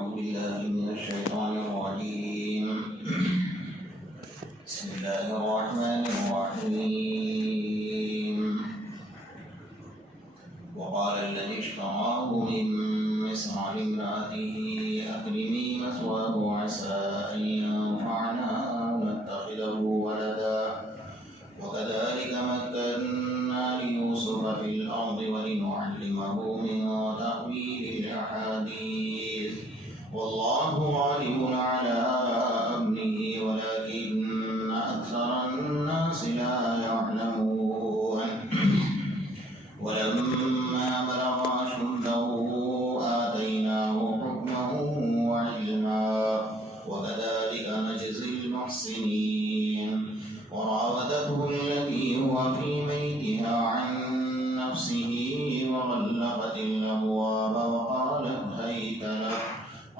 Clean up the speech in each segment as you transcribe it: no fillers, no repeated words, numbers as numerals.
أعوذ بالله من الشيطان الرجيم. بسم الله الرحمن الرحيم. وقال الذي اشتراه من مصر لامرأته أكرمي مثواه عسى أن ينفعنا أو نتخذه ولدا وكذلك مكنا ليوسف في الأرض ولنعلمه من تأويل الأحاديث والله غالب على أمره ولكن أكثر الناس لا يعلمون. ولما بلغ أشده آتيناه حكما وعلما وكذلك نجزي المحسنين. وراودته التي هو في بيتها عن نفسه وغلقت الأبواب وقالت هيت لك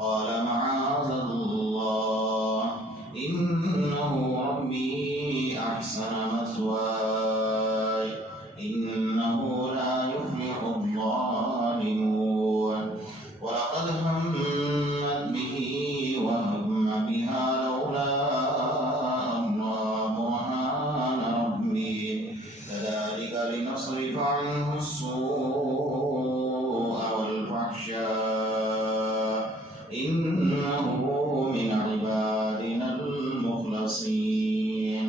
قال معاذ الله إنه ربي أحسن مثواي إنه لا يفلح الظالمون. ولقد همت به وهم بها لولا أن رأى برهان ربه كذلك لنصرف عنه السوء والفحشاء إنه من عبادنا المخلصين.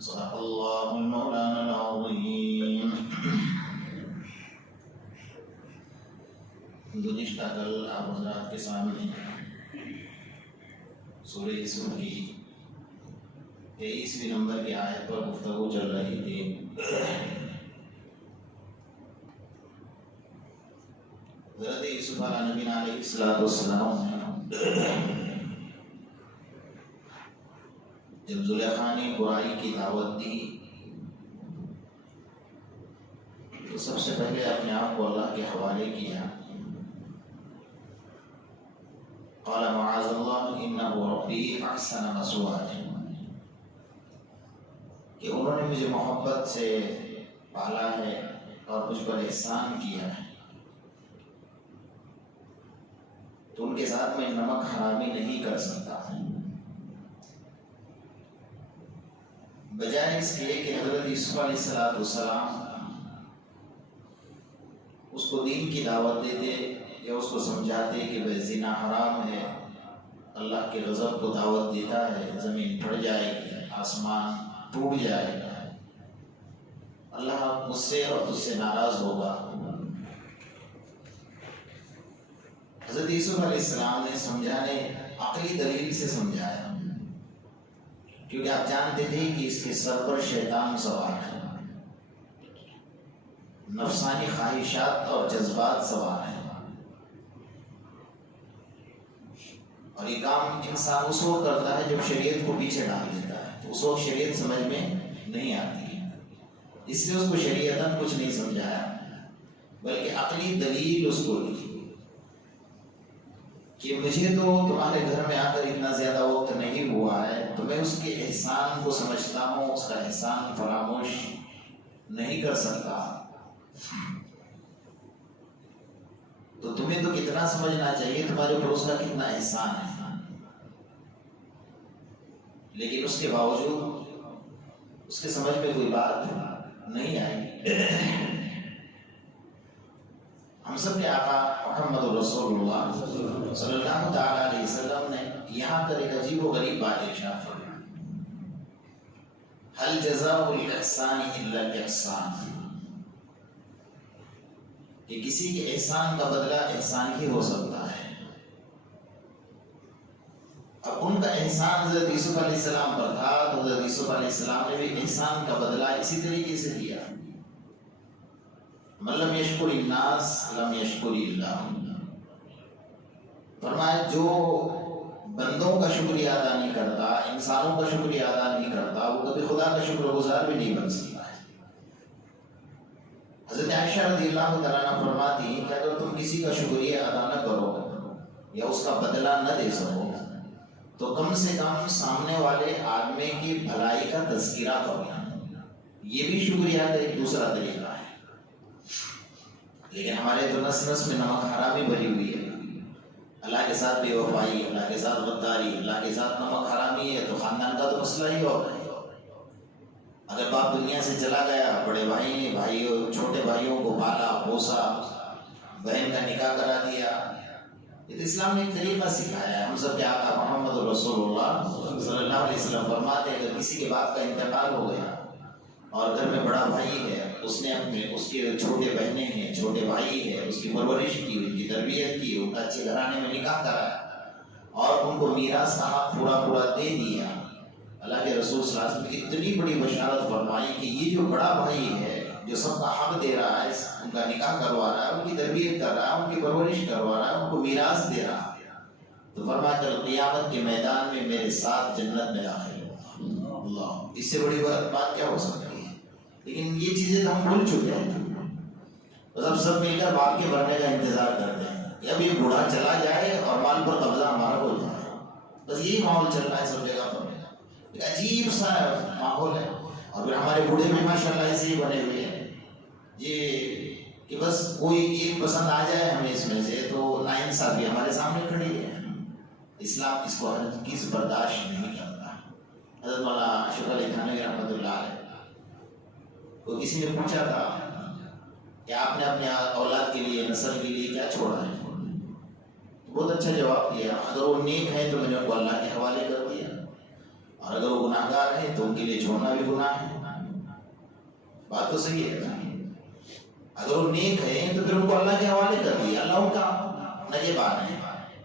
صدق الله المولانا العظيم. گزشتہ کل آپ حضرات کے سامنے سورہ یوسف کی 23ویں نمبر کی آیت پر گفتگو چل رہی تھی. حضرت یوسف علیہ نبی علیہ السلام جب زلیخا نے برائی کی دعوت دی تو سب سے پہلے اپنے آپ کو اللہ کے حوالے کیا. قال معاذ اللہ انہ ربی احسن مثواي کہ انہوں نے مجھے محبت سے پالا ہے اور مجھ پر احسان کیا ہے تو ان کے ساتھ میں نمک حرامی نہیں کر سکتا. بجائے اس کے کہ حضرت یوسف علیہ السلام اس کو دین کی دعوت دیتے یا اس کو سمجھاتے کہ بے زنا حرام ہے، اللہ کے غضب کو دعوت دیتا ہے، زمین پھٹ جائے گی، آسمان ٹوٹ جائے گا، اللہ مجھ سے اور تجھ سے ناراض ہوگا. حضرت یوسف علیہ السلام نے سمجھانے عقلی دلیل سے سمجھایا کیونکہ آپ جانتے تھے کہ اس کے سر پر شیطان سوار ہے، نفسانی خواہشات اور جذبات سوار ہیں اور یہ کام انسان اس وقت کرتا ہے جب شریعت کو پیچھے ڈال دیتا ہے تو اس وقت شریعت سمجھ میں نہیں آتی ہے. اس لیے اس کو شریعتاً کچھ نہیں سمجھایا بلکہ عقلی دلیل اس کو دی کہ مجھے تو تمہارے گھر میں آ کر اتنا زیادہ وقت نہیں ہوا ہے تو میں اس کے احسان کو سمجھتا ہوں، اس کا احسان فراموش نہیں کر سکتا. تو تمہیں تو کتنا سمجھنا چاہیے تمہارے اوپر اس کا کتنا احسان ہے، لیکن اس کے باوجود اس کے سمجھ میں کوئی بات نہیں آئی. ہم سب کے آقا محمد رسول اللہ صلی اللہ تعالیٰ علیہ وسلم نے یہاں پر ایک عجیب و غریب بات ارشاد فرمائی، هل جزاء الاحسان الا الاحسان، کہ کسی کے احسان کا بدلہ احسان ہی ہو سکتا ہے. اب ان کا احسان حضرت یوسف علیہ السلام پر تھا تو حضرت یوسف علیہ السلام نے بھی احسان کا بدلہ اسی طریقے سے دیا. من لم یشکر الناس لم یشکر اللہ، فرمایا جو بندوں کا شکریہ ادا نہیں کرتا، انسانوں کا شکریہ ادا نہیں کرتا، وہ کبھی خدا کا شکر گزار بھی نہیں بن سکتا ہے. حضرت عائشہ رضی اللہ تعالیٰ عنہ فرماتی کہ اگر تم کسی کا شکریہ ادا نہ کرو یا اس کا بدلہ نہ دے سکو تو کم سے کم سامنے والے آدمی کی بھلائی کا تذکرہ کرو. یہ بھی شکریہ کا ایک دوسرا طریقہ ہے. لیکن ہمارے تو نس نس میں نمک حرامی بھری ہوئی ہے. اللہ کے ساتھ بے وفائی، اللہ کے ساتھ غداری، اللہ کے ساتھ نمک حرامی ہے تو خاندان کا تو مسئلہ ہی ہوگا۔ اگر باپ دنیا سے چلا گیا، بڑے بھائی نے چھوٹے بھائیوں کو پالا پوسا، بہن کا نکاح کرا دیا، یہ تو اسلام نے ایک طریقہ سکھایا ہے۔ ہم سب کے آقا محمد رسول اللہ صلی اللہ علیہ وسلم فرماتے ہیں اگر کسی کے باپ کا انتقال ہو گیا اور گھر میں بڑا بھائی ہے، اس نے اس کے چھوٹے بہنیں ہیں، چھوٹے بھائی ہے، اس کی پرورش کی، ان کی تربیت کی، ان کا اچھے گھرانے میں نکاح کرایا اور ان کو میراث کا حق پورا دے دیا، اللہ کے رسول صلی اللہ علیہ وسلم کی اتنی بڑی بشارت فرمائی کہ یہ جو بڑا بھائی ہے جو سب کا حق دے رہا ہے، ان کا نکاح کروا رہا ہے، ان کی تربیت کر رہا ہے، ان کی پرورش کروا رہا ہے، ان کو میراث دے رہا ہے، تو فرمایا کل قیامت کے میدان میں میرے ساتھ جنت میں داخل ہوگا۔ اللہ، اس سے بڑی بات کیا ہو سکتی ہے؟ لیکن یہ چیزیں تو ہم بھول چکے ہیں، بس اب سب مل کر باپ کے مرنے کا انتظار کرتے ہیں کہ اب یہ بوڑھا چلا جائے اور مال پر قبضہ ہمارا ہو جائے، بس یہی ماحول چل رہا ہے سب جگہ پر۔ ایک عجیب سا ماحول ہے، اور پھر ہمارے بوڑھے بھی ماشاءاللہ ایسے ہی بنے ہوئے ہیں یہ کہ بس کوئی ایک پسند آ جائے ہمیں اس میں سے تو ناانصافی ہمارے سامنے کھڑی ہے۔ اسلام اس کو ہرگز برداشت نہیں کرتا۔ حضرت مولانا اشرف علی تھانوی رحمۃ اللہ علیہ کو کسی نے پوچھا تھا کہ آپ نے اپنے اولاد کے لیے، نسل کے لیے کیا چھوڑا ہے؟ بہت اچھا جواب دیا، اگر وہ نیک ہیں تو میں نے ان کو اللہ کے حوالے کر دیا، اور اگر وہ گناہ گار ہیں تو ان کے لیے چھوڑنا بھی گناہ ہے۔ بات تو صحیح ہے نا؟ اگر وہ نیک ہیں تو پھر ان کو اللہ کے حوالے کر دیا، اللہ ان کا نگہبان ہے،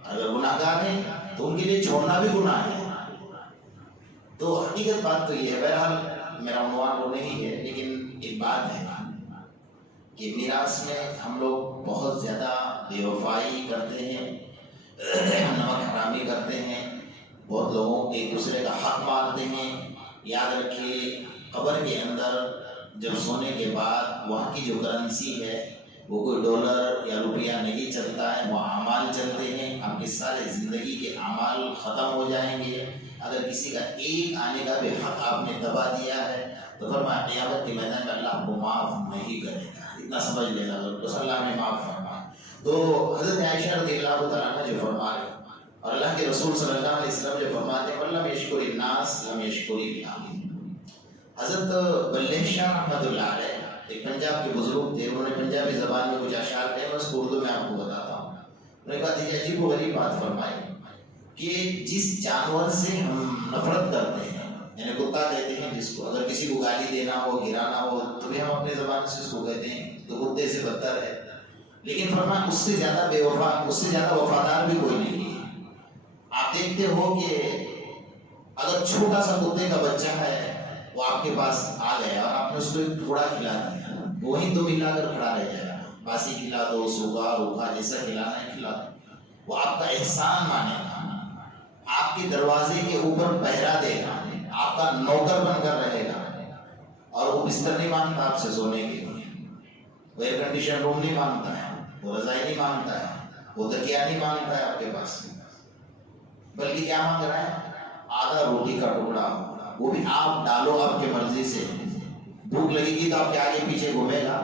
اگر گناہ گار ہیں تو ان کے لیے چھوڑنا بھی گناہ ہے۔ تو حقیقت بات تو یہ ہے، بہرحال میرا عنوان وہ نہیں ہے، لیکن ایک بات ہے کہ میراث میں ہم لوگ بہت زیادہ بے وفائی کرتے ہیں، نمک حرامی کرتے ہیں، بہت لوگوں ایک دوسرے کا حق مارتے ہیں۔ یاد رکھیے قبر کے اندر جب سونے کے بعد وہاں کی جو کرنسی ہے وہ کوئی ڈالر یا روپیہ نہیں چلتا ہے، وہ اعمال چلتے ہیں۔ آپ کی سارے زندگی کے اعمال ختم ہو جائیں گے۔ اگر کسی کا ایک آنے کا بھی حق آپ نے دبا دیا ہے تو فرمایا قیامت کے میدان میں اللہ آپ کو معاف نہیں کرے گا، اتنا سمجھ لینا، بس اللہ نے معاف فرمایا۔ تو حضرت عائشہ رضی اللہ تعالیٰ عنہ جو فرما رہے اور اللہ کے رسول صلی اللہ علیہ وسلم جو فرماتے ہیں وَلَّمْ يَشْكُرِ النَّاسِ لَمْ يَشْكُرِ اللَّهِ۔ حضرت بلّہ شاہ رحمۃ اللہ علیہ ایک پنجاب کے بزرگ تھے، انہوں نے پنجابی زبان میں کچھ اشعار کہے، میں اس کو اردو میں آپ کو بتاتا ہوں۔ انہوں نے کہا دیکھیے عجیب و غریب بات فرمائی کہ جس جانور سے ہم نفرت کرتے ہیں، یعنی کتا کہتے ہیں جس کو، اگر کسی کو گالی دینا ہو، گرانا ہو تو بھی ہم اپنے زبان سے اس کو کہتے ہیں تو کتے سے بدتر ہے، لیکن فرمایا اس سے زیادہ بے وفا، اس سے زیادہ وفادار بھی کوئی نہیں ہے۔ آپ دیکھتے ہو کہ اگر چھوٹا سا کتے کا بچہ ہے وہ آپ کے پاس آ گیا اور آپ نے اس کو ایک ٹکڑا کھلا دیا، وہیں تو ملا کر کھڑا رہ جائے گا، باسی کھلا دو، سوکھا روکھا جیسا کھلانا ہے کھلا دو، وہ آپ کا احسان مانے گا، آپ کے دروازے کے اوپر پہرا دے گا، آپ کا نوکر بن کر رہے گا، اور وہ بستر نہیں مانگتا آپ سے سونے کے لیے، وہ ایئر کنڈیشن روم نہیں مانگتا ہے، وہ رضائی نہیں مانگتا ہے، وہ تکیہ نہیں مانگتا ہے آپ کے پاس، بلکہ کیا مانگ رہا ہے؟ آدھا روٹی کا ٹکڑا، وہ بھی آپ ڈالو آپ کی مرضی سے، بھوک لگے گی تو آپ کے آگے پیچھے گھومے گا،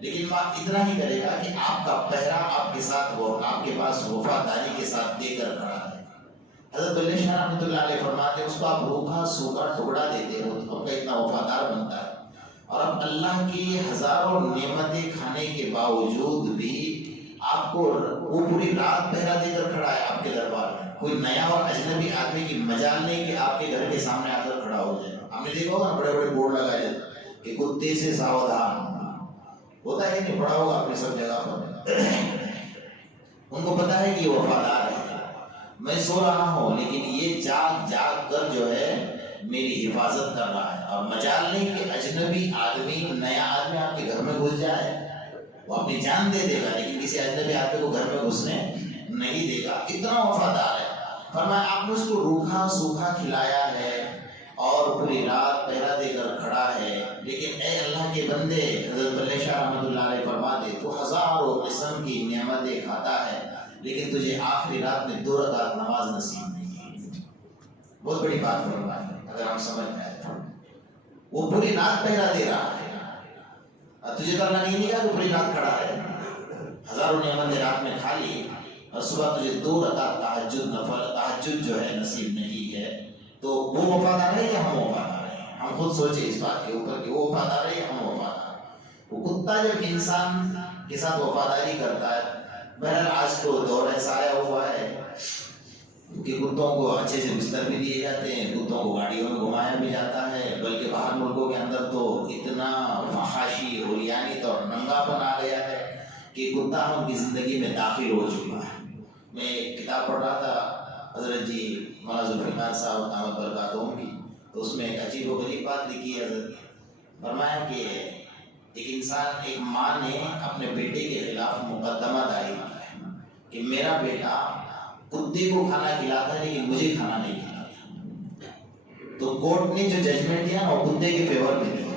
لیکن وہ اتنا ہی کرے گا کہ آپ کا پہرا آپ کے ساتھ، وہ آپ کے پاس وفاداری کے ساتھ دے کر کھڑا ہے۔ حضرت بلّہ شاہ رحمۃ اللہ علیہ فرماتے ہیں اس کو آپ روکھا سوکھا ٹکڑا دیتے ہو تو آپ کا اتنا وفادار بنتا ہے، اور اب اللہ کی ہزاروں نعمتیں کھانے کے باوجود بھی آپ کو وہ پوری رات پہرا دے کر کھڑا ہے آپ کے دربار میں، کوئی نیا اور اجنبی آدمی کی مجال نہیں کہ آپ کے گھر کے سامنے آ کر کھڑا ہو جائے۔ ہم نے دیکھا ہوگا بڑے بڑے بورڈ لگائے جاتے کہ کتے سے ساودھان، ہوتا ہے کہ نہیں، پڑا ہوگا اپنی سب جگہ پر، ان کو پتا ہے کہ یہ وفادار ہے، میں سو رہا ہوں لیکن یہ جاگ جاگ کر جو ہے میری حفاظت کر رہا ہے، اور مجال نہیں کہ اجنبی آدمی، نیا آدمی آپ کے گھر میں گھس جائے، وہ اپنی جان دے دے گا لیکن کسی اجنبی آدمی کو گھر میں گھسنے نہیں دے گا، اتنا وفادار ہے۔ فرمایا آپ نے اس کو روکھا سوکھا کھلایا ہے اور پوری رات پہرا دے کر کھڑا ہے، لیکن اے اللہ کے بندے، حضرت بلّہ شاہ رحمۃ اللہ علیہ فرماتے تو ہزاروں قسم کی نعمتیں کھاتا ہے لیکن تجھے آخری رات میں 2 رکعت نماز نصیب نہیں۔ بہت بڑی بات فرمائی اگر ہم سمجھ جائیں تو، وہ پوری رات پہرا دے رہا ہے، تجھے تو اللہ نہیں دیا کہ پوری رات کھڑا ہے، ہزاروں نعمتیں رات میں کھا لی اور صبح تجھے 2 رکعت تہجد جو ہے نصیب نہیں ہے، تو وہ وفادار ہے یا ہم وفادار ہیں؟ ہم خود سوچیں اس بات کے اوپر کہ وہ وفادار ہے یا ہم وفادار ہیں۔ وہ کتا جب انسان کے ساتھ وفاداری کرتا ہے، بہرحال آج تو دور ایسا آیا ہوا ہے کہ کتوں کو اچھے سے بستر بھی دیے جاتے ہیں، کتوں کو گاڑیوں میں گھمایا بھی جاتا ہے، بلکہ باہر ملکوں کے اندر تو اتنا فحاشی اوریانی اور ننگا پن آ گیا ہے کہ کتا ہم کی زندگی میں داخل ہو چکا ہے۔ میں ایک کتاب پڑھ رہا تھا حضرت جی مولانا ذوالفقار صاحب دامت برکاتہم کی، تو اس میں ایک عجیب و غریب بات لکھی ہے۔ حضرت فرمایا کہ ایک انسان، ایک ماں نے اپنے بیٹے کے خلاف مقدمہ دائر کیا کہ میرا بیٹا کتے کو کھانا کھلاتا ہے لیکن مجھے کھانا نہیں کھلاتا، تو کورٹ نے جو ججمنٹ دیا وہ کتے کے فیور میں دیا،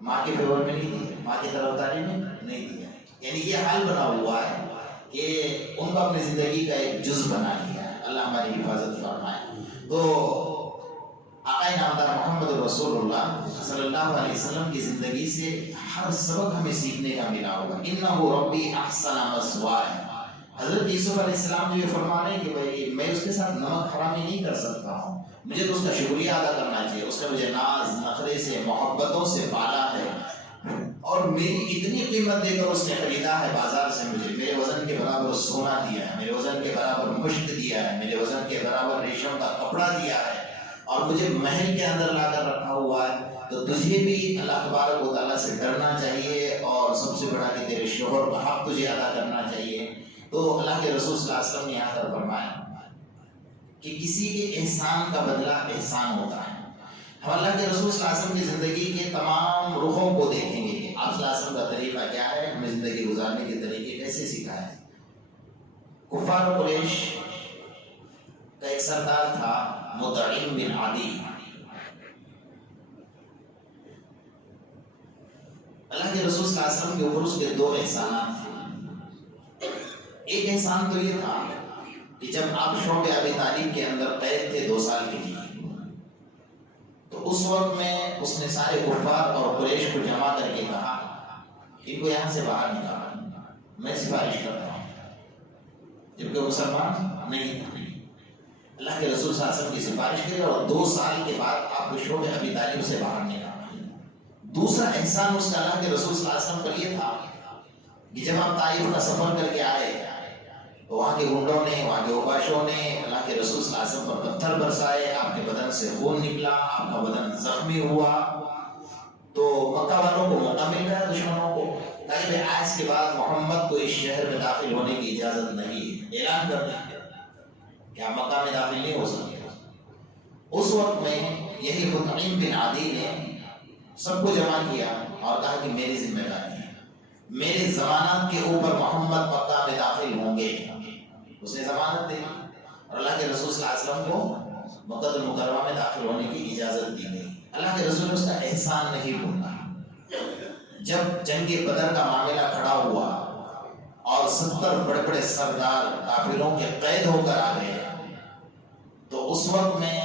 ماں کے فیور میں نہیں دیا، ماں کی طرفداری میں نہیں دیا۔ یعنی یہ حال بنا ہوا ہے کہ ان کو اپنی زندگی کا ایک جز بنا لیا ہے۔ اللہ ہماری حفاظت فرمائے۔ تو آقا نامدار محمد رسول اللہ صلی اللہ علیہ وسلم کی زندگی سے ہر سبق ہمیں سیکھنے کا ملا ہوگا۔ انہ ربی احسن مثوائے، حضرت یوسف علیہ السلام جو یہ فرما رہے ہیں کہ بھائی میں اس کے ساتھ نمک حرامی نہیں کر سکتا ہوں، مجھے تو اس کا شکریہ ادا کرنا چاہیے، اس نے مجھے ناز نخرے سے محبتوں سے پالا ہے اور میری اتنی قیمت دے کر اس نے خریدا ہے بازار سے، مجھے میرے وزن کے برابر سونا دیا ہے، میرے وزن کے برابر مشک دیا ہے، میرے وزن کے برابر ریشم کا کپڑا دیا ہے اور مجھے محل کے اندر لا کر رکھا ہوا ہے، تو تجھے بھی اللہ تبارک و تعالیٰ سے ڈرنا چاہیے اور سب سے بڑا کہ تیرے شوہر کا حق تجھے ادا کرنا چاہیے۔ تو اللہ کے رسول صلی اللہ علیہ وسلم نے یہاں پر فرمایا کہ کسی کے احسان کا بدلہ احسان ہوتا ہے۔ ہم اللہ کے رسول صلی اللہ علیہ وسلم کی زندگی کے تمام رخوں کو دیکھیں گے کہ آپ صلی اللہ علیہ وسلم کا طریقہ کیا ہے، ہمیں زندگی گزارنے کے طریقے کیسے سکھائے۔ کفار قریش کا ایک سردار تھا مطعم بن عدی، اللہ کے رسول صلی اللہ علیہ وسلم کے اوپر اس کے 2 احسانات تھے۔ ایک احسان تو یہ تھا کہ جب آپ شعب ابی طالب کے اندر قید تھے 2 سال کے لیے، تو اس وقت میں اس نے سارے کفار اور قریش کو جمع کر کے کہا ان کو یہاں سے باہر نکالا، میں سفارش کرتا ہوں، جبکہ مسلمان نہیں تھے۔ اللہ کے رسول صلی اللہ علیہ وسلم کی سفارش کی اور 2 سال کے بعد آپ کو شعب ابی طالب سے باہر نکالا۔ دوسرا احسان اس کا اللہ کے رسول صلی اللہ علیہ وسلم پر یہ تھا کہ جب آپ طائف کا سفر کر کے آئے تو وہاں کے گنڈوں نے، وہاں کے اوباشوں نے اللہ کے رسول صلی اللہ علیہ وسلم پر پتھر برسائے، آپ کے بدن سے خون نکلا، آپ کا بدن زخمی ہوا، تو مکہ والوں کو موقع مل گیا دشمنوں کو کہ آج کے بعد محمد کو اس شہر میں داخل ہونے کی اجازت نہیں، اعلان کر دیں کہ آپ مکہ میں داخل نہیں ہو سکتے۔ اس وقت میں یہی مطعم بن عدی نے سب کو جمع کیا اور کہا کہ میری ذمہ داری ہے، میرے ضمانت کے اوپر محمد مکہ میں داخل ہوں گے۔ اس نے ضمانت دی اور اللہ کے رسول صلی اللہ علیہ وسلم کو مکہ المکرمہ میں داخل ہونے کی اجازت دی گئی۔ اللہ کے رسول نے اس کا احسان نہیں بھولا۔ جب جنگ بدر کا معاملہ کھڑا ہوا اور 70 بڑے بڑے سردار کافروں کے قید ہو کر آ گئے، تو اس وقت میں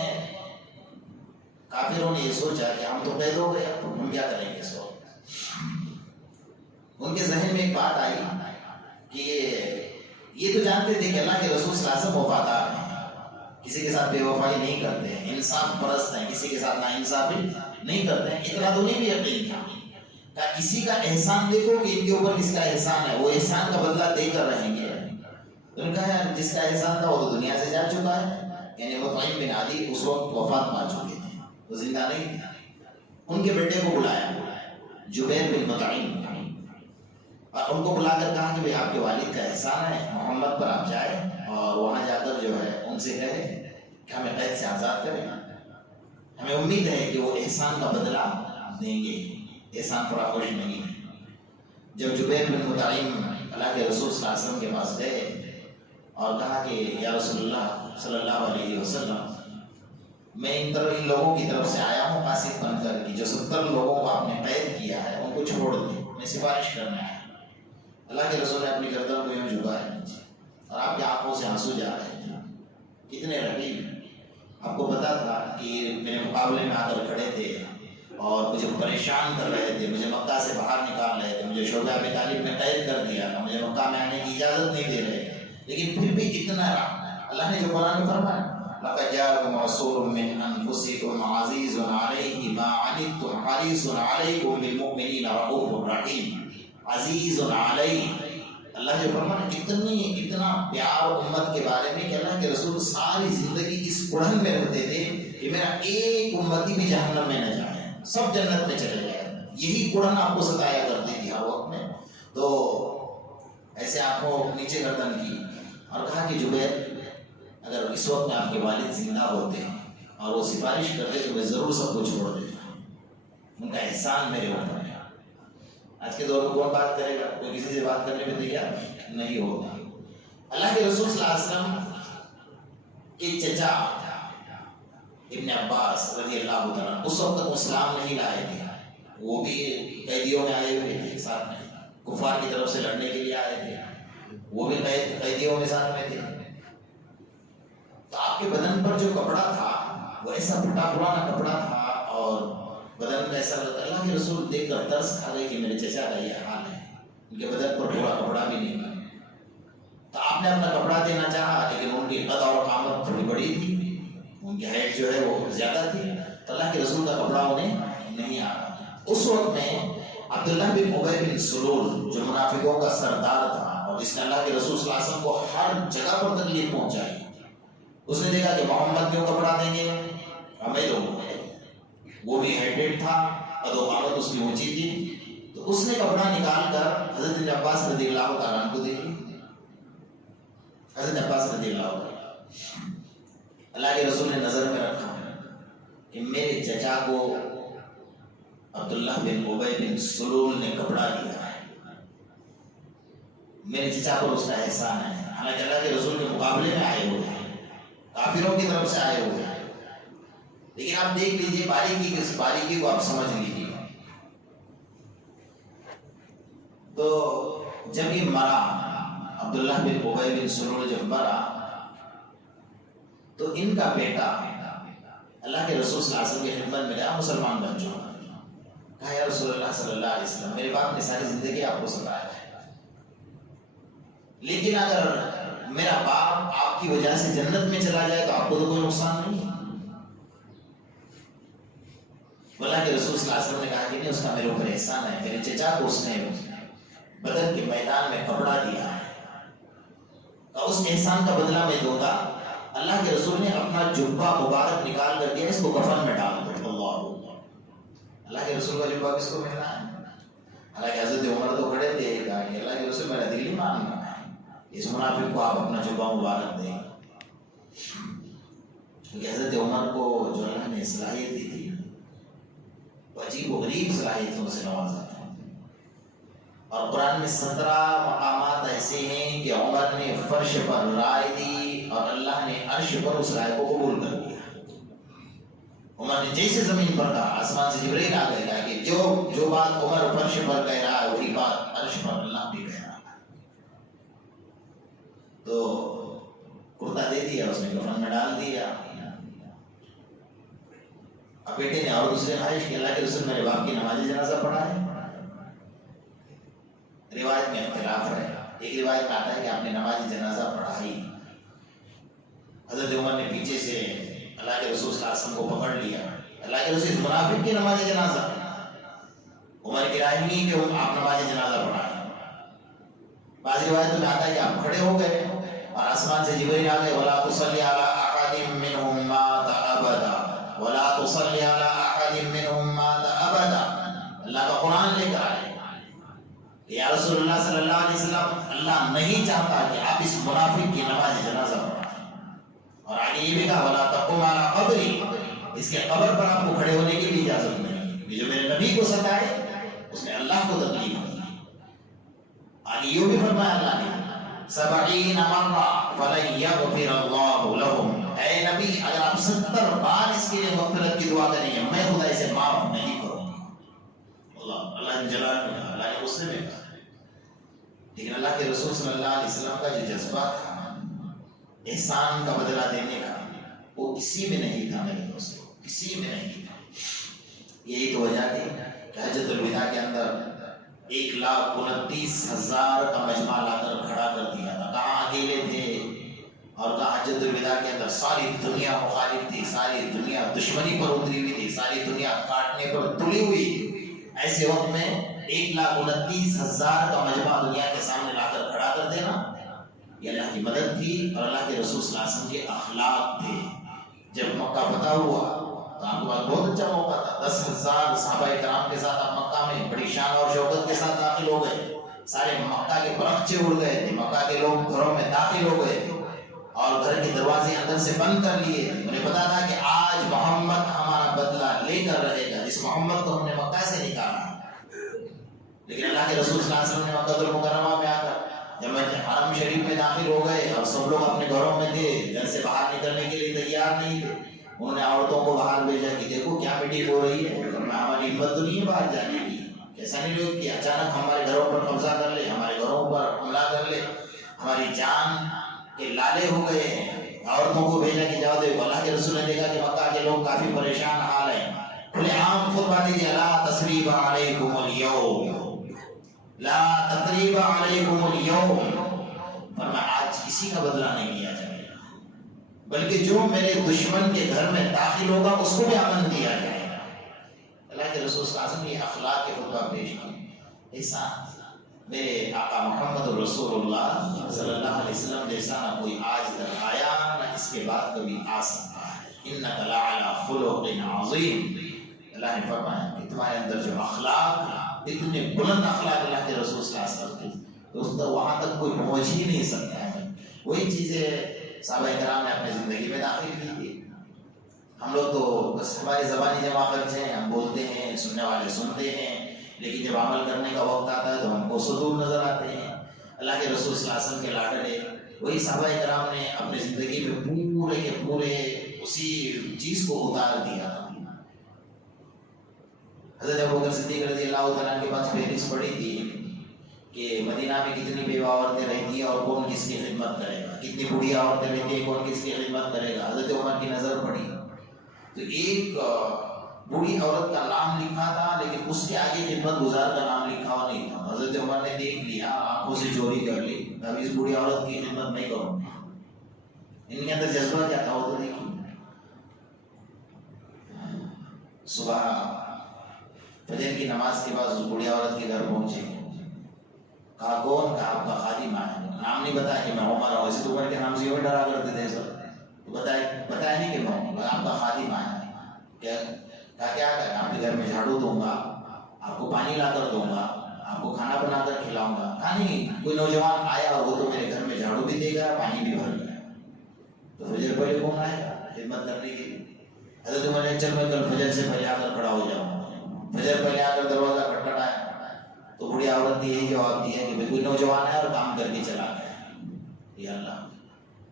کافروں نے یہ سوچا کہ ہم تو قید ہو گئے، ہم کیا کریں گے اس وقت۔ ان کے ذہن میں ایک بات آئی کہ یہ تو جانتے تھے کہ اللہ کے رسول صلی اللہ علیہ وسلم وفادار ہیں، کسی کے ساتھ بے وفائی نہیں کرتے ہیں، انصاف پرست ہیں، کسی کے ساتھ ناانصافی نہیں کرتے ہیں، اتنا تو نہیں بھی یقین تھا کہ کسی کا احسان دیکھو کہ ان کے اوپر کس کا احسان ہے، وہ احسان کا بدلہ دے کر رہیں گے۔ تو ان کا ہے جس کا احسان تھا وہ تو دنیا سے جا چکا ہے، یعنی مطعم بن عدی اس وقت وفات پا چکے تھے، وہ زندہ نہیں تھے۔ ان کے بیٹے کو بلایا جبیر بن مطعم، اور ان کو بلا کر کہا کہ بھئی آپ کے والد کا احسان ہے، محمد پر آپ جائیں اور وہاں جا کر جو ہے ان سے کہیں کہ ہمیں قید سے آزاد کریں، ہمیں امید ہے کہ وہ احسان کا بدلہ دیں گے، احسان فراموش نہیں ہے۔ جب جبیر بن مطعم اللہ کے رسول صلی اللہ علیہ وسلم کے پاس گئے اور کہا کہ یا رسول اللہ صلی اللہ علیہ وسلم، میں ان لوگوں کی طرف سے آیا ہوں قاصد بن کر کہ جو 70 لوگوں کو آپ نے قید کیا ہے ان کو چھوڑ دیں، میں سفارش کرنا ہے۔ اللہ کے رسول نے اپنی گردن کو یوں جھکایا اور آپ کی آنکھوں سے آنسو جا رہے تھے، کتنے رحیم۔ آپ کو پتا تھا کہ میرے مقابلے میں آ کر کھڑے تھے اور مجھے پریشان کر رہے تھے، مجھے مکہ سے باہر نکال رہے تھے، مجھے مجھے شعبہ ابی طالب میں قید کر دیا، مجھے مکہ میں آنے کی اجازت نہیں دے رہے، لیکن پھر بھی اتنا رہا۔ اللہ نے جو قرآن میں فرمایا لَقَدْ جَاءَكُمْ رَسُولٌ مِّنْ أَنفُسِكُمْ عَزِيزٌ عَلَيْهِ مَا عَنِتُّمْ حَرِيصٌ عَلَيْكُمْ بِالْمُؤْمِنِينَ رَءُوفٌ رَحِيمٌ۔ عزیز علیہ، اللہ جو فرمایا اتنا پیار امت کے بارے میں کہ اللہ کے رسول ساری زندگی اس کڑھن میں رہتے تھے کہ میرا ایک امتی بھی جہنم میں نہ جائے، سب جنت میں چلے جائے۔ یہی کڑھن آپ کو ستایا کرتی تھی ہر وقت میں۔ تو ایسے آنکھوں نیچے گردن کی اور کہا کہ جبیر اگر اس وقت میں آپ کے والد زندہ ہوتے اور وہ سفارش کرتے تو میں ضرور سب کو چھوڑ دیتا، ان کا احسان میرے اوپر ہے۔ آج کے دور میں کون بات کرے گا؟ کوئی کسی سے بات کرنے میں تیار نہیں ہوتا۔ اللہ کے رسول صلی اللہ علیہ وسلم کے چچا ابن عباس رضی اللہ تعالیٰ اس وقت تک اسلام نہیں لائے تھے، وہ بھی قیدیوں میں آئے ہوئے تھے، ساتھ میں کفار کی طرف سے لڑنے کے لیے آئے تھے، وہ بھی قیدیوں میں ساتھ میں تھے۔ تو آپ کے بدن پر جو کپڑا تھا وہ ایسا پھٹا پرانا کپڑا تھا اور بدن کا ایسا لگتا، اللہ کے رسول دیکھ کر ترس کھا گئے کہ میرے چچا کا یہ حال ہے، ان کے بدن پر پورا کپڑا بھی نہیں تھا۔ تو آپ نے اپنا کپڑا دینا چاہا، لیکن ان کی قد اور قامت تھوڑی بڑی تھی، ان کی ہائٹ جو ہے وہ زیادہ تھی، تو اللہ کے رسول کا کپڑا انہیں نہیں آ رہا۔ اس وقت میں عبداللہ بن ابی بن سلول جو منافقوں کا سردار تھا اور جس نے اللہ کے رسول صلی اللہ علیہ وسلم کو ہر جگہ پر تکلیف پہنچائی، اس نے دیکھا کہ محمد کیوں کپڑا دیں گے، ہمیں دو۔ وہ بھی ہیڈڈ تھا، قد و قامت اس کی اونچی تھی، تو اس نے کپڑا نکال کر حضرت ابن عباس رضی اللہ تعالیٰ عنہ کو دے دی۔ حضرت عباس رضی اللہ تعالیٰ، اللہ کے رسول نے نظر میں رکھا کہ میرے چچا کو عبداللہ بن ابی بن سلول نے کپڑا دیا ہے، میرے چچا پر اس کا احسان ہے، حالانکہ اللہ کے رسول کے مقابلے میں آئے ہوئے ہیں، کافروں کی طرف سے آئے ہوئے ہیں، لیکن آپ دیکھ لیجئے باریکی کس باریکی کو آپ سمجھ لیجئے۔ تو جب یہ مرا عبداللہ بن ابی بن سلول جب مرا تو ان کا بیٹا اللہ کے رسول صلی اللہ علیہ وسلم کی خدمت میں گیا، مسلمان بن چکا، کہا یا رسول اللہ صلی اللہ علیہ وسلم میرے باپ نے ساری زندگی آپ کو ستایا ہے، لیکن اگر میرا باپ آپ کی وجہ سے جنت میں چلا جائے تو آپ کو تو کوئی نقصان نہیں۔ اللہ کے رسول صلی اللہ علیہ وسلم نے کہا کہ نہیں، اس کا میرے اوپر احسان ہے، میرے چچا کو اس نے بدر کے میدان میں کپڑا دیا ہے، اور اس احسان کا بدلہ میں دوں گا۔ اللہ کے رسول نے اپنا جبہ مبارک نکال کر دیا، اس کو کفن میں ڈال دو۔ اللہ کے رسول کا جبہ کس کو ملنا ہے؟ حالانکہ حضرت عمر تو کھڑے تھے، کہا کہ اللہ کے رسول میرا دل نہیں مان رہا ہے، اس منافق کو آپ اپنا جبہ مبارک دیں، کیونکہ حضرت عمر کو جو اللہ نے صلاحیت دی تھی وہ عجیب و غریب صلاحیتوں سے نوازا تھا، اور قرآن میں 17 مقامات ایسے ہیں کہ عمر نے فرش پر رائے دی اور اللہ نے عرش پر اس رائے کو قبول کر دیا۔ عمر نے جیسے زمین پر کہا، آسمان سے جبرائیل آ گئے، کہا کہ جو بات عمر فرش پر کہہ رہا ہے وہی بات عرش پر اللہ بھی کہہ رہا ہے۔ تو کرتا دے دیا، اس نے کفن میں ڈال دیا۔ اب بیٹے نے اور دوسرے خواہش کی، اللہ کے رسول میرے باپ کی نماز جنازہ پڑھا ہے۔ روایت میں اختلاف ہے، ایک روایت میں آتا ہے کہ آپ نے نماز جنازہ پڑھائی، حضرت عمر نے پیچھے سے اللہ کے رسول صلی اللہ علیہ وسلم کو پکڑ لیا، اللہ کے رسول منافق کی نماز جنازہ، عمر کی رائے نہیں کہ آپ نماز جنازہ پڑھائیں۔ بعض روایتوں میں آتا ہے کہ آپ کھڑے ہو گئے اور آسمان سے جبرائیل آ گئے، وَلَا تُصَلِّ عَلَىٰ أَحَدٍ مِّنْهُمْ مَاتَ أَبَدًا وَلَا تُصَلِّ عَلَىٰ أَحَدٍ مِّنْهُمْ مَاتَ أَبَدًا۔ اللہ کا قرآن لے کر آئے کہ یا رسول اللہ صلی اللہ علیہ وسلم، اللہ نہیں چاہتا کہ آپ اس منافق کی نماز جنازہ پڑھائیں، اور آگے یہ بھی کہا وَلَا تَقُمْ عَلَىٰ قَبْرِي، اس کے قبر پر آپ کو کھڑے ہونے کی بھی اجازت نہیں، کیونکہ جو میرے نبی کو ستائے اس نے اللہ کو تکلیف دی۔ آگے یہ بھی فرمایا اللہ نے 70 مرہ فَلَن يَغْفِرَ اللَّهُ لَهُمْ، اے نبی اگر آپ 70 بار اس کے لیے مغفرت کی دعا کریں گے میں خدا اسے معاف نہیں کروں گا۔ اللہ جلال میں کہا، اللہ نے غصے میں کہا، لیکن اللہ کے رسول صلی اللہ علیہ وسلم کا جو جذبہ تھا احسان کا بدلہ دینے کا، وہ کسی میں نہیں تھا میرے دوستوں، کسی میں نہیں تھا۔ یہی تو وجہ تھی کہ حجۃ الوداع کے اندر 1,29,000 کا مجمع لا کر کھڑا کر دیا تھا. کہاں اکیلے تھے اور کہاں حجۃ الوداع کے اندر ساری دنیا مخالف تھی, ساری دنیا دشمنی پر اتری ہوئی تھی, ساری دنیا کاٹنے پر تلی ہوئی تھی. ایسے وقت میں 1,29,000 کا مجمع دنیا کے سامنے لا کر کھڑا کر دینا, یہ اللہ کی مدد تھی اور اللہ کے رسول صلی اللہ علیہ وسلم کے اخلاق تھے. جب مکہ فتح ہوا تو آپ کے پاس بہت اچھا موقع تھا. 10,000 صحابہ کرام کے ساتھ آپ مکہ میں بڑی شان اور شوکت کے ساتھ داخل ہو گئے. سارے مکہ کے پرخچے اڑ گئے تھے, مکہ کے لوگ گھروں میں داخل ہو گئے تھے اور گھر کے دروازے اندر سے بند کر لیے. انہیں پتا تھا کہ آج محمد ہمارا بدلہ لے کر رہے گا, جس محمد کو ہم نے مکہ سے نکالا. لیکن اللہ کے رسول صلی اللہ علیہ وسلم نے مکہ المکرمہ میں آ کر جب حرم شریف میں داخل ہو گئے اور سب لوگ اپنے گھروں میں تھے, گھر سے باہر نکلنے کے لیے تیار نہیں تھے, انہوں نے عورتوں کو باہر بھیجا کہ دیکھو کیا میٹنگ ہو رہی ہے. ہماری ہمت تو نہیں ہے باہر جانے کی. ایسا نہیں لوگ کہ اچانک ہمارے گھروں پر قبضہ کر لے, ہمارے گھروں پر حملہ کر لے, ہماری جان کے لالے ہو گئے ہیں. عورتوں کو بھیجا کہ جاؤ دیکھو. اللہ کے رسول نے دیکھا کہ مکہ کے لوگ کافی پریشان حال ہیں. کھلے عام خطبہ دیجیے, لا تثریب علیکم اليوم, لا تثریب علیکم اليوم. فرمایا آج کسی کا بدلہ نہیں لیا جائے گا, بلکہ جو میرے دشمن کے گھر میں داخل ہوگا اس کو بھی امن دیا جائے گا. اللہ کے رسول صلی اللہ علیہ وسلم نے اخلاق کے خطبہ پیش کی. ایسا میرے آقا محمد رسول اللہ صلی اللہ علیہ وسلم جیسا نہ کوئی آج تک آیا نہ اس کے بعد کبھی آ سکتا ہے. انک لعلی خلق عظیم. اللہ نے فرمایا کہ تمہارے اندر جو اخلاق, اتنے بلند اخلاق اللہ کے رسول صلی اللہ علیہ وسلم کے, تو وہاں تک کوئی پہنچ ہی نہیں سکتا ہے. وہی چیزیں صحابہ کرام نے اپنی زندگی میں داخل کی تھی. ہم لوگ تو بس ہماری زبانی جمع خرچ ہیں, ہم بولتے ہیں, سننے والے سنتے ہیں, لیکن جب عمل کرنے کا وقت آتا ہے تو ہم کو صدور نظر آتے ہیں. اللہ کے رسول صلی اللہ علیہ وسلم کے لاڈلے وہی صحابہ کرام نے اپنی زندگی میں پورے کے پورے اسی چیز کو اتار دیا تھا. حضرت ابوبکر صدیق رضی اللہ تعالیٰ کے پاس فہرست پڑی تھی کہ مدینہ میں کتنی بیوہ عورتیں رہتی ہیں اور کون کس کی خدمت کرے گا, کتنی بوڑھی عورتیں رہتی ہیں, کون کس کی خدمت کرے گا. حضرت عمر کی نظر پڑی تو ایک بوڑھی عورت کا نام لکھا تھا, لیکن اس کے آگے خدمت گزار کا نام لکھا ہوا نہیں تھا. حضرت عمر نے دیکھ لیا, آنکھوں سے چوری کر لی, اب اس بوڑھی عورت کی خدمت نہیں کروں. ان کے اندر جذبہ کیا تھا وہ تو دیکھیے. صبح فجر کی نماز کے بعد اس بوڑھی عورت کے گھر پہنچے, کہا کون, کہا آپ کا خادم ہے. نام نہیں بتایا کہ میں عمر ہوں, ایسے تو عمر کے نام سے یہ ڈرا کرتے تھے سب, تو بتایا نہیں کہ میں ہوں, آپ کا خادم آیا. کیا کریں, آپ کے گھر میں جھاڑو دوں گا, آپ کو پانی لا کر دوں گا, آپ کو کھانا بنا کر کھلاؤں گا. کہا نہیں, کوئی نوجوان آیا اور وہ تو میرے گھر میں جھاڑو بھی دے گا, پانی بھی بھر گیا, تو فجر پہلے کون آئے گا خدمت کرنے کے لیے. حضرت عمر نے چل میں کل فجر سے پہلے آ کر کھڑا ہو جاؤں. فجر پہلے آ کر دروازہ کھٹکھٹایا تو بوڑھی عورت نے یہی جواب دیا کہ کوئی نوجوان ہے اور کام کر کے چلا گیا. یا اللہ,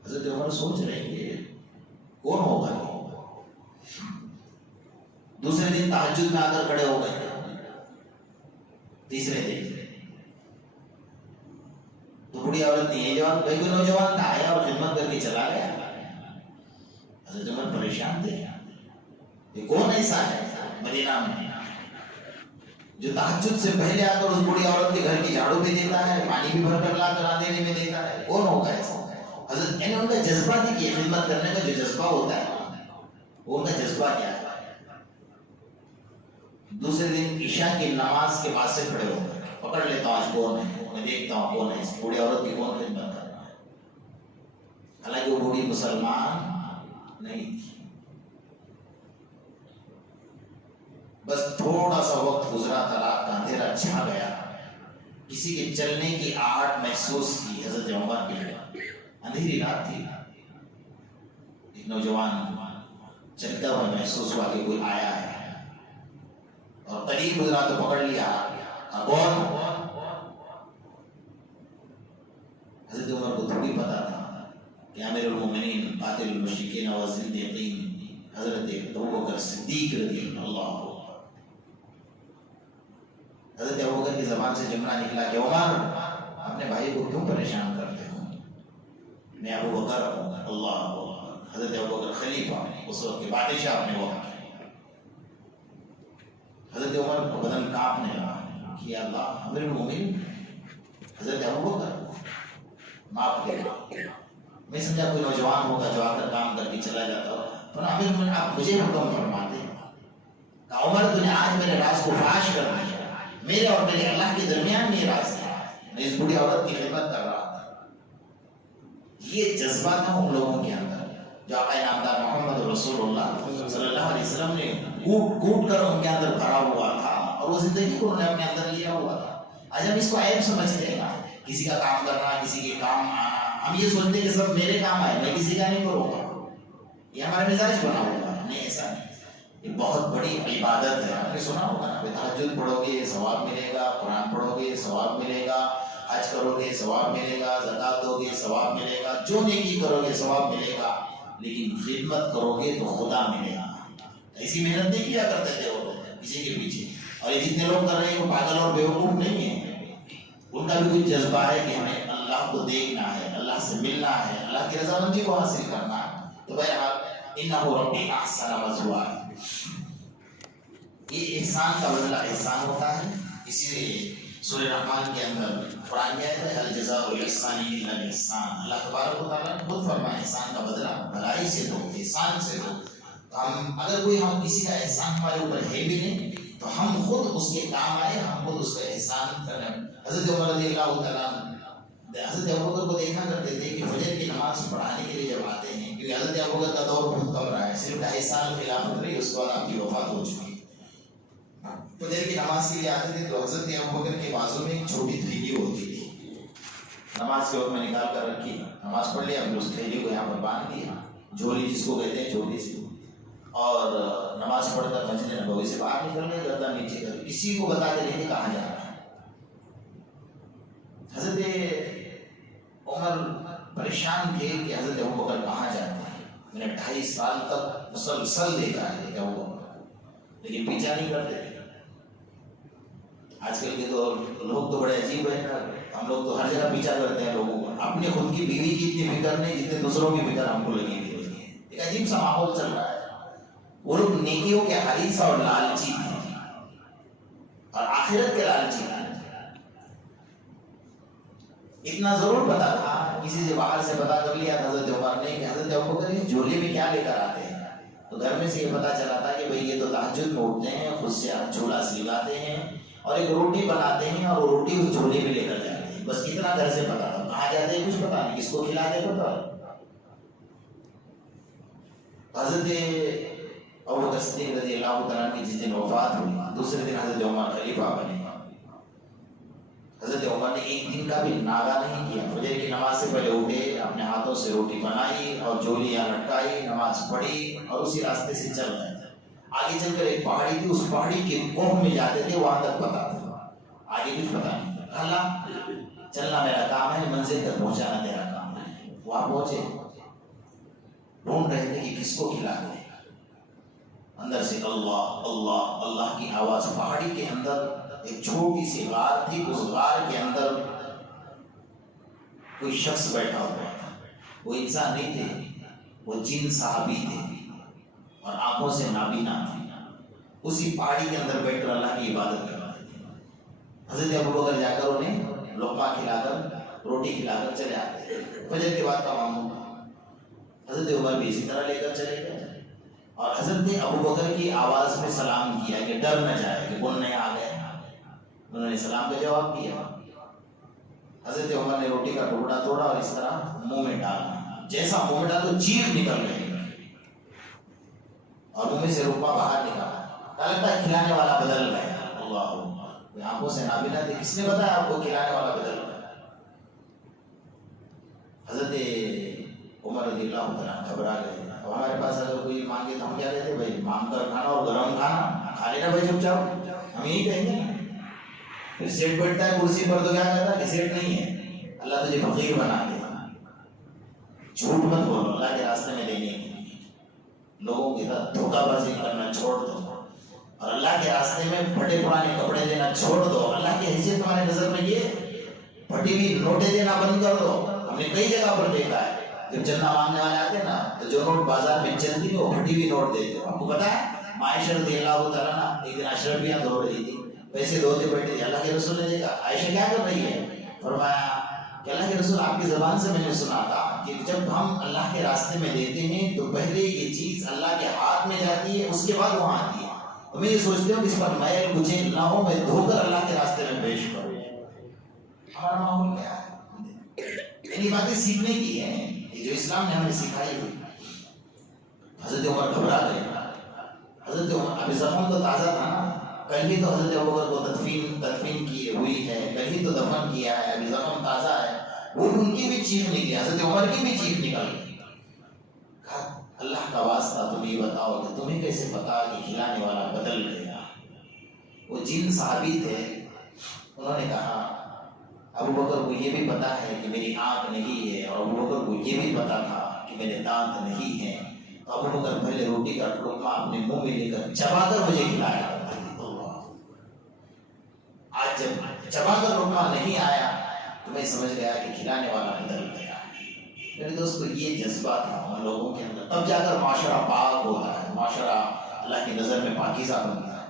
حضرت عمر سوچ رہے ہیں کہ کون ہوگا. دوسرے دن تہجد میں آ کر کھڑے ہو گئے. تیسرے دن تو بوڑھی عورت نے یہ جواب, کوئی نوجوان آیا اور خدمت کر کے چلا گیا. حضرت عمر پریشان تھے, یہ کون ایسا ہے مدینہ میں جو تہجد سے پہلے آ کر اس بوڑھی عورت کے گھر کی جھاڑو بھی دیتا ہے, پانی بھی بھر کر لا کر دینے میں دیتا ہے. کون ہوگا ایسا. حضرت یعنی ان کا جذبہ تھی کہ خدمت کرنے کا جو جذبہ ہوتا ہے وہ ان کا جذبہ کیا ہے. دوسرے دن عشاء کی نماز کے بعد سے کھڑے ہو گئے, پکڑ لیتا ہوں آج کون ہے, میں دیکھتا ہوں کون ہے اس بوڑھی عورت کی کون خدمت کر رہا ہے. حالانکہ وہ بوڑھی مسلمان نہیں تھی, بس تھوڑا سا وقت گزرا تھا, رات کا اندھیرا چھا گیا, کسی کے چلنے کی آہٹ محسوس کی حضرت عمر کے لیے. اندھیری رات تھی, ایک نوجوان چلتا ہوا محسوس ہوا کہ کوئی آیا ہے اور قریب گزرا تو پکڑ لیا. کون؟ حضرت عمر کو تھوڑی پتا تھا کہ امیر المومنین قاتل المشرکین والزندیقین حضرت ابوبکر صدیق رضی اللہ عنہ. حضرت ابوبکر کی زبان سے جملہ نکلا کہ عمر اپنے بھائی کو کیوں پریشان کرتے ہو, میں ابوبکر ہوں. اللہ اکبر. حضرت ابوبکر خلیفہ اس وقت کے بادشاہ اپنے وقت. حضرت عمر کو بدن کانپنے لگا کہ اللہ امیر المومنین حضرت ابوبکر معاف کرے. میں سمجھا کوئی نوجوان ہوگا جو آ کر کام کر کے چلا جاتا ہو. تو امیر المومنین آپ مجھے حکم فرما دیں کہ عمر تو نے آج میرے راز کو فاش کر دیا, میرے اور میرے اللہ کے درمیان میں یہ راز ہے, میں اس بوڑھی عورت کی خدمت کر رہا تھا. یہ جذبہ تھا ان لوگوں کے اندر جو آقا نامدار محمد رسول اللہ صلی اللہ علیہ وسلم نے کوٹ کوٹ کر ان کے اندر بھرا ہوا تھا, اور وہ زندگی کو انہوں نے اپنے اندر لیا ہوا تھا. آج ہم اس کو عیب سمجھتے ہیں نا, کسی کا کام کرنا, کسی کے کام آنا, ہم یہ سوچتے ہیں کہ سب میرے کام آئے, میں کسی کا نہیں کروں گا. یہ ہمارا مزاج بنا ہوا ہے. نہیں, ایسا نہیں. یہ بہت بڑی عبادت ہے. آپ نے سنا ہوگا نا, تہجد پڑھو گے ثواب ملے گا, قرآن پڑھو گے ثواب ملے گا, حج کرو گے ثواب ملے گا, زکات دو گے ثواب ملے گا, جو نیکی کرو گے ثواب ملے گا. لیکن خدمت کرو گے تو خدا ملے گا. ایسی محنت نہیں کیا کرتے تھے وہ کسی کے پیچھے. اور یہ جتنے لوگ کر رہے ہیں وہ پاگل اور بیوقوف نہیں ہیں, ان کا بھی کوئی جذبہ ہے کہ ہمیں اللہ کو دیکھنا ہے, اللہ سے ملنا ہے, اللہ کی رضامندی کو حاصل کرنا ہے. تو بہرحال انہ ربی احسن مثواه, یہ احسان کا بدلہ احسان ہوتا ہے. اسی لیے سورہ رحمان کے اندر قرآن میں آتا ہے الجزاء الاحسان الا الاحسان. اللہ تبارک و تعالیٰ نے خود فرمایا احسان کا بدلہ بھلائی سے دو, احسان سے دو. ہم اگر کوئی ہم کسی کا احسان ہمارے اوپر ہے بھی نہیں تو ہم خود اس کے کام آئے, ہم خود اس کا احسان کریں. حضرت عمر رضی اللہ تعالیٰ حضرت ابوبکر کو دیکھا کرتے تھے کہ فجر کی نماز پڑھانے کے لیے جب آتے ہیں, کیونکہ حضرت ابوبکر کا دور بہت کم رہا ہے, صرف 2.5 سال خلافت رہی, اس کے بعد آپ کی وفات ہو چکی. فجر کی نماز کے لیے آتے تھے تو حضرت ابوبکر کے بازو میں ایک چھوٹی تھیلی ہوتی تھی, نماز کے وقت میں نکال کر رکھی, نماز پڑھ لیا, پھر اس تھیلی کو یہاں پر باندھ دیا, جھولی جس کو کہتے ہیں چھوٹی سی, اور نماز پڑھ کر مسجد نبوی سے باہر نکل گئے, گردن نیچے کر, کسی کو بتاتے نہیں کہاں جا رہا ہے. حضرت عمر پریشان تھے کہ حضرت ابوبکر کہاں جاتے ہیں. میں نے 2.5 سال تک مسلسل دیکھا ہے ابوبکر, لیکن پیچھا نہیں کرتے. آج کل کے تو لوگ تو بڑے عجیب ہیں, ہم لوگ تو ہر جگہ پیچھا کرتے ہیں لوگوں کو. اپنے خود کی بیوی کی اتنی فکر نہیں جتنے دوسروں کی فکر ہم کو لگی ہوئی ہوتی ہے. ایک عجیب سا ماحول چل رہا ہے. وہ لوگ نیکیوں کے حریص اور لالچی ہیں, اور آخرت کے لالچی ہیں. اتنا ضرور پتا تھا, کسی سے باہر سے پتا کر لیا حضرت عمر نے کہ حضرت ابوبکر اس جھولی میں کیا لے کر آتے ہیں, تو گھر میں سے یہ پتا چلا تھا کہ بھئی یہ تو تہجد میں اٹھتے ہیں, خود سے جھولا سلواتے ہیں اور ایک روٹی بناتے ہیں, اور وہ روٹی اس جھولی میں لے کر جاتے ہیں. بس اتنا گھر سے پتا تھا, کہاں جاتے ہیں کچھ پتا نہیں, کس کو کھلاتے پتا. حضرت ابوبکر صدیق رضی اللہ تعالیٰ کی جس دن وفات ہوئی, دوسرے دن حضرت عمر خلیفہ بنے. حضرت عمر نے ایک دن کا بھی ناغہ نہیں کیا. فجر کی نماز سے پہلے اٹھے, اپنے ہاتھوں سے روٹی بنائی اور جھولیاں لٹکائی, نماز پڑھی اور اسی راستے سے چل رہے تھے. آگے چل کر ایک پہاڑی تھی, اس پہاڑی کے کوہ میں جاتے تھے, وہاں تک پتا تھا, آگے کچھ پتا نہیں. اللہ چلنا میرا کام ہے, منزل تک پہنچانا تیرا کام ہے. وہاں پہنچے, ڈھونڈ رہے تھے کہ کس کو کھلا دیں. اندر سے اللہ اللہ اللہ کی آواز. پہاڑی کے اندر ایک چھوٹی سی غار تھی, اس غار کے اندر کوئی شخص بیٹھا ہوا تھا. وہ انسان نہیں تھے, وہ جن صحابی تھے اور آنکھوں سے نابینا تھے. اسی پہاڑی کے اندر بیٹھ کر اللہ کی عبادت کر رہے تھے. حضرت ابوبکر جا کر انہیں لقمہ کھلا کر, روٹی کھلا کر چلے آتے. فجر کے بعد کا معمول تھا. حضرت عمر بھی اسی طرح لے کر چلے گئے, اور حضرت ابوبکر کی آواز میں سلام کیا کہ ڈر نہ جائے کہ کون نیا آ گئے. انہوں نے سلام کا جواب دیا. حضرت عمر نے روٹی کا ٹکڑا توڑا اور اس طرح منہ میں ڈالا. جیسا منہ میں ڈالا تو چیخ نکل گئی اور منہ میں سے رقبہ باہر نکالا. لگتا ہے کھلانے والا بدل گیا. اللہ, آنکھوں سے نابینا تھے, کس نے بتایا آپ کو کھلانے والا بدل گیا. حضرت عمر رضی اللہ تعالیٰ گھبرا گئے. اب ہمارے پاس اگر کوئی مانگے تو ہم کیا کہتے ہیں, بھائی مانگ کر کھانا اور گرم کھانا کھا لینا بھائی چپ چاپ, ہم یہی کہیں گے. پھر سیٹ بیٹھتا ہے کرسی پر تو کیا کہتا ہے کہ سیٹ نہیں ہے, اللہ تجھے فقیر بنا دے. جھوٹ مت بولو, اللہ کے راستے میں دینے کے لیے لوگوں کے ساتھ دھوکہ بازی کرنا چھوڑ دو, اور اللہ کے راستے میں پھٹے پرانے کپڑے دینا چھوڑ دو. اللہ کی حیثیت تمہاری نظر میں یہ پھٹی ہوئی نوٹیں دینا بند کر دو. ہم نے کئی جگہ پر دیکھا ہے, جب چندہ مانگنے والے آتے ہیں نا تو جو نوٹ بازار میں چلتی ہے وہ پھٹی ہوئی نوٹ دیتے. آپ کو پتا ہے عائشہ رضی اللہ تعالیٰ عنہ ایک دن اشرفیاں دھو رہی تھی, پیسے دھوتے بیٹھے تھے. اللہ کے رسول نے دیکھا عائشہ کیا کر رہی ہے, فرمایا کہ اللہ کے رسول آپ کی زبان سے میں نے سنا تھا کہ جب ہم اللہ کے راستے میں دیتے ہیں تو پہلے یہ چیز اللہ کے ہاتھ میں جاتی ہے, اس کے بعد وہاں آتی ہے. تو میں یہ سوچتی ہوں کہ اس پر میل کچھ نہ ہو, میں دھو کر اللہ کے راستے میں پیش کروں. ہمارا ماحول کیا ہے؟ یہ باتیں سیکھنے کی ہیں, یہ جو اسلام نے ہمیں سکھائی ہوئی. حضرت عمر گھبرا گئے. حضرت عمر ابھی زخم تو تازہ تھا نا, کل ہی تو حضرت ابوبکر کو تدفین کی ہوئی ہے, کل ہی تو دفن کیا ہے, ابھی زخم تازہ ہے. وہ ان کی بھی چیخ نکلی, حضرت عمر کی بھی چیخ نکل گئی. اللہ کا واسطہ تم یہ بتاؤ کہ تمہیں کیسے پتا کہ کھلانے والا بدل گیا. وہ جن صحابی تھے انہوں نے کہا ابوبکر کو یہ بھی پتا ہے کہ میری آنکھ نہیں ہے, اور ابوبکر کو یہ بھی پتا تھا کہ میرے دانت نہیں ہیں. تو ابوبکر پہلے روٹی کا ٹکڑا اپنے منہ میں لے کر چبا کر مجھے کھلایا. آج جب چبا کر لقمہ نہیں آیا تو میں سمجھ گیا کہ کھلانے والا بدل گیا. میرے دوستو یہ جذبہ تھا ان لوگوں کے اندر, تب جا کر معاشرہ پاک ہوتا ہے, معاشرہ اللہ کی نظر میں پاکیزہ بنتا ہے.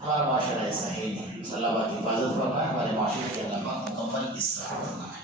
ہمارا معاشرہ ایسا ہے نہیں. اللہ پاک حفاظت فرمائے, ہمارے معاشرے کے اللہ پاک مکمل اصلاح فرمائے.